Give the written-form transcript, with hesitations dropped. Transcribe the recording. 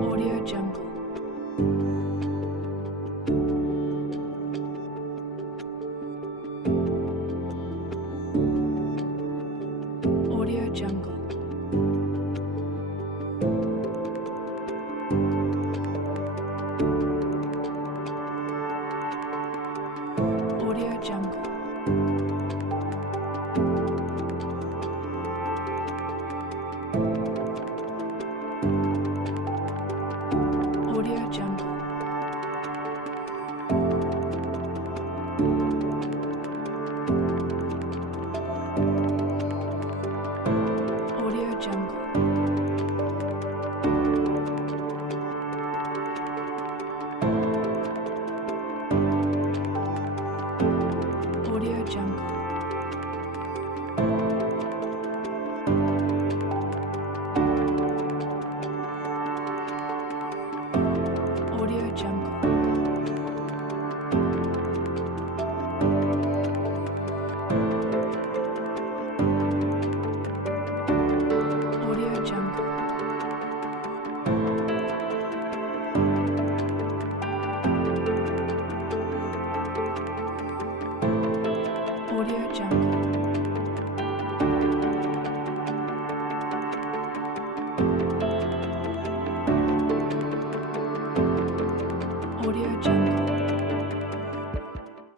Audio Jungle. Audio Jungle. Audio Jungle. Audio Jungle. Audio Jungle. Audio Jungle. Audio Jungle. Audio Jungle. Audio Jungle.